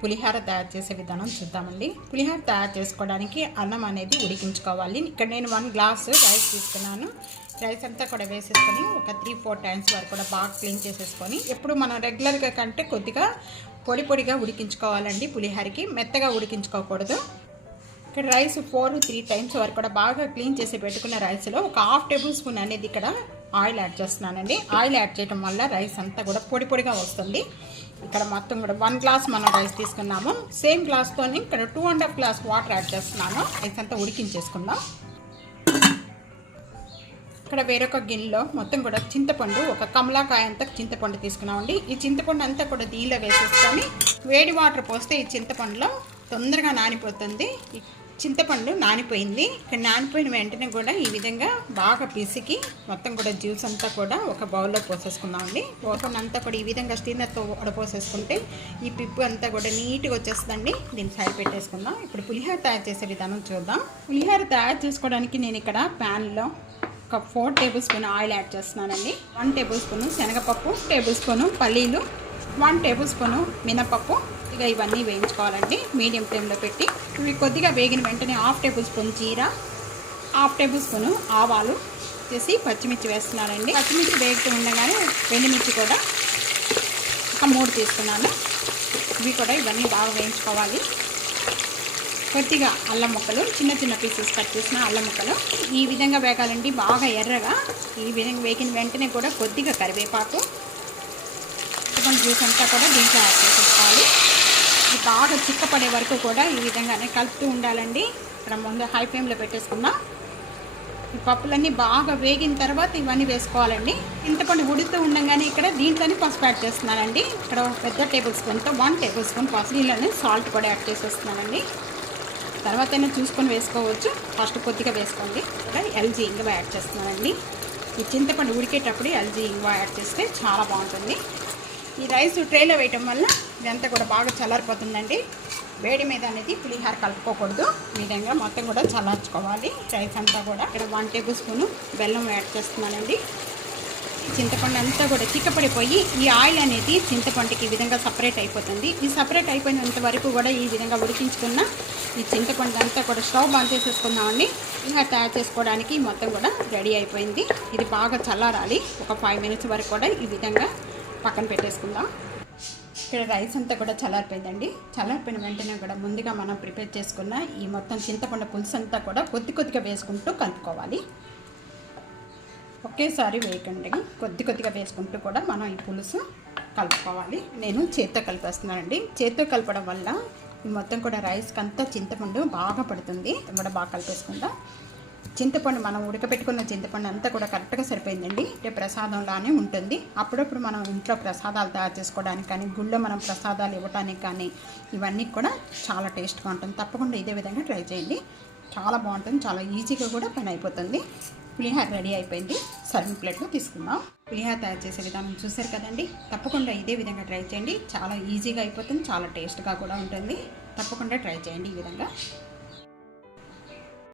పులిహోర తయారు చేసే విధానం చూద్దామండి. పులిహోర తయారు చేసుకోవడానికి అన్నం అనేది ఉడికించుకోవాలి. ఇక్కడ నేను 1 గ్లాసు రైస్ తీసుకున్నాను. రైస్ అంతా కూడా వేసేసుకొని ఒక 3-4 టైమ్స్ వరకు కూడా బాగా క్లీన్ చేసేసుకొని, ఎప్పుడు మనం రెగ్యులర్గా కంటే కొద్దిగా పొడిగా ఉడికించుకోవాలండి. పులిహోరకి మెత్తగా ఉడికించుకోకూడదు. ఇక్కడ రైస్ 4-3 టైమ్స్ వరకు కూడా బాగా క్లీన్ చేసి పెట్టుకున్న రైస్లో ఒక 1/2 టేబుల్ స్పూన్ అనేది ఇక్కడ ఆయిల్ యాడ్ చేస్తున్నానండి. ఆయిల్ యాడ్ చేయడం వల్ల రైస్ అంతా కూడా పొడిగా వస్తుంది. ఇక్కడ మొత్తం కూడా 1 గ్లాస్ మనం రైస్ తీసుకున్నాము. సేమ్ గ్లాస్తోని ఇక్కడ 2.5 గ్లాస్ వాటర్ యాడ్ చేస్తున్నాను. రైస్ అంతా ఉడికించేసుకుందాం. ఇక్కడ వేరొక గిన్నెలో మొత్తం కూడా చింతపండు, ఒక కమలాకాయ అంతా చింతపండు తీసుకున్నామండి. ఈ చింతపండు అంతా కూడా దీనిలో వేసేసుకొని వేడి వాటర్ పోస్తే ఈ చింతపండులో తొందరగా నానిపోతుంది. చింతపండు నానిపోయింది. ఇక్కడ నానిపోయిన వెంటనే కూడా ఈ విధంగా బాగా పిసికి మొత్తం కూడా జ్యూస్ అంతా కూడా ఒక బౌల్లో పోసేసుకున్నామండి. పోకుండా అంతా కూడా ఈ విధంగా స్టీనర్తో వడపోసేసుకుంటే ఈ పిప్పు అంతా కూడా నీట్గా వచ్చేస్తుందండి. దీన్ని సైడ్ పెట్టేసుకుందాం. ఇప్పుడు పులిహోర తయారు చేసే విధానం చూద్దాం. పులిహోర తయారు చేసుకోవడానికి నేను ఇక్కడ ప్యాన్లో ఒక 4 టేబుల్ స్పూన్ ఆయిల్ యాడ్ చేస్తున్నానండి. 1 టేబుల్ స్పూను శనగపప్పు, టేబుల్ స్పూను పల్లీలు, 1 టేబుల్ స్పూను మినపప్పు, ఇక ఇవన్నీ వేయించుకోవాలండి మీడియం ఫ్లేమ్లో పెట్టి. ఇవి కొద్దిగా వేగిన వెంటనే 1/2 టేబుల్ స్పూన్ జీరా, 1/2 టేబుల్ స్పూను ఆవాలు చేసి పచ్చిమిర్చి వేస్తున్నానండి. పచ్చిమిర్చి వేగుతూ ఉండగానే ఎండుమిర్చి కూడా ఒక 3 తీసుకున్నాను. ఇవి కూడా ఇవన్నీ బాగా వేయించుకోవాలి. కొద్దిగా అల్లం ముక్కలు, చిన్న పీసెస్ కట్ చేసిన అల్లం ముక్కలు ఈ విధంగా వేగాలండి, బాగా ఎర్రగా. ఈ విధంగా వేగిన వెంటనే కూడా కొద్దిగా కరివేపాకు, జ్యూస్ అంతా కూడా దీంట్లో యాడ్ చేసుకోవాలి. ఇది బాగా చిక్కపడే వరకు కూడా ఈ విధంగానే కలుపుతూ ఉండాలండి. ఇక్కడ ముందు హై ఫ్లేమ్లో పెట్టేసుకుందాం. ఈ పప్పులన్నీ బాగా వేగిన తర్వాత ఇవన్నీ వేసుకోవాలండి. చింతపండు ఉడుతూ ఉండగానే ఇక్కడ దీంట్లోనే పసుపు యాడ్ చేస్తున్నానండి. ఇక్కడ పెద్ద టేబుల్ స్పూన్తో 1 టేబుల్ స్పూన్ పసుపు, దీనిలోనే సాల్ట్ కూడా యాడ్ చేసేస్తున్నానండి. తర్వాత అయినా చూసుకొని వేసుకోవచ్చు, ఫస్ట్ కొద్దిగా వేసుకోండి. ఇక్కడ ఎల్జీ ఇంగువ యాడ్ చేస్తున్నానండి. ఈ చింతపండు ఉడికేటప్పుడు ఎల్జీ ఇంగువ యాడ్ చేస్తే చాలా బాగుంటుంది. ఈ రైస్ ట్రేలో వేయటం వల్ల ఇదంతా కూడా బాగా చల్లారిపోతుందండి. వేడి మీద అనేది పులిహోర కలుపుకోకూడదు. ఈ విధంగా మొత్తం కూడా చల్లార్చుకోవాలి రైస్ అంతా కూడా. ఇక్కడ 1 టేబుల్ స్పూను బెల్లం యాడ్ చేస్తున్నానండి. చింతపండు అంతా కూడా చిక్కపడిపోయి ఈ ఆయిల్ అనేది చింతపండుకి ఈ విధంగా సపరేట్ అయిపోతుంది. ఈ సపరేట్ అయిపోయినంత వరకు కూడా ఈ విధంగా ఉడికించుకున్న ఈ చింతపండు అంతా కూడా స్టవ్ బంద్ చేసేసుకున్నామండి. ఇలా తయారు చేసుకోవడానికి మొత్తం కూడా రెడీ అయిపోయింది. ఇది బాగా చల్లారాలి. ఒక 5 మినిట్స్ వరకు కూడా ఈ విధంగా పక్కన పెట్టేసుకుందాం. ఇక్కడ రైస్ అంతా కూడా చల్లారిపోయిందండి. చల్లారిపోయిన వెంటనే కూడా ముందుగా మనం ప్రిపేర్ చేసుకున్న ఈ మొత్తం చింతపండు పులుసు అంతా కూడా కొద్దిగా వేసుకుంటూ కలుపుకోవాలి. ఒకేసారి వేయకండి, కొద్దిగా వేసుకుంటూ కూడా మనం ఈ పులుసు కలుపుకోవాలి. నేను చేత్తో కలిపేస్తున్నానండి. చేత్తో కలపడం వల్ల మొత్తం కూడా రైస్కి అంతా చింతపండు బాగా పడుతుంది. కూడా బాగా కలిపేసుకుందాం. చింతపండు మనం ఉడకపెట్టుకున్న చింతపండు అంతా కూడా కరెక్ట్గా సరిపోయిందండి. అంటే ప్రసాదంలానే ఉంటుంది. అప్పుడప్పుడు మనం ఇంట్లో ప్రసాదాలు తయారు చేసుకోవడానికి కానీ, గుళ్ళో మనం ప్రసాదాలు ఇవ్వడానికి కానీ ఇవన్నీ కూడా చాలా టేస్ట్గా ఉంటుంది. తప్పకుండా ఇదే విధంగా ట్రై చేయండి. చాలా బాగుంటుంది. చాలా ఈజీగా కూడా పని అయిపోతుంది. పులిహోర రెడీ అయిపోయింది. సర్వింగ్ ప్లేట్లో తీసుకుందాం. పులిహోర తయారు చేసే విధానం చూసారు కదండి. తప్పకుండా ఇదే విధంగా ట్రై చేయండి. చాలా ఈజీగా అయిపోతుంది. చాలా టేస్ట్గా కూడా ఉంటుంది. తప్పకుండా ట్రై చేయండి ఈ విధంగా.